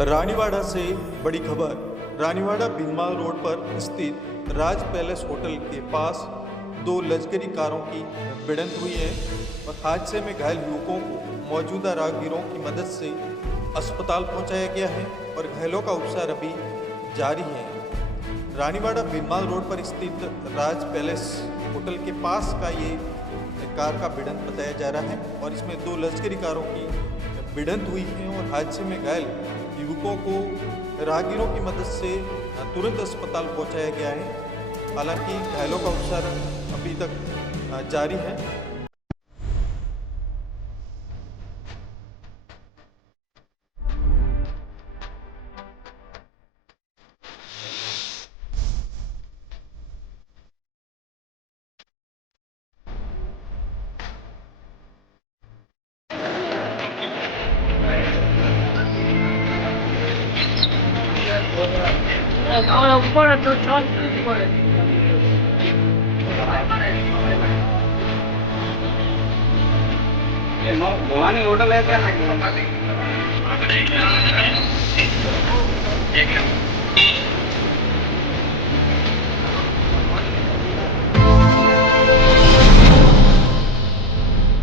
रानीवाड़ा से बड़ी खबर। रानीवाड़ा भीनमाल रोड पर स्थित राज पैलेस होटल के पास दो लश्करी कारों की भिड़ंत हुई है और हादसे में घायल युवकों को मौजूदा राहगीरों की मदद से अस्पताल पहुंचाया गया है और घायलों का उपचार अभी जारी है। रानीवाड़ा भीनमाल रोड पर स्थित राज पैलेस होटल के पास का ये कार का भिड़ंत बताया जा रहा है और इसमें दो लश्करी कारों की भिड़ंत हुई है और हादसे में घायल युवकों को राहगीरों की मदद से तुरंत अस्पताल पहुंचाया गया है। हालांकि घायलों का उपचार अभी तक जारी है। Ahora fuera tu chon, fuera. No, Bhavani hotel है क्या?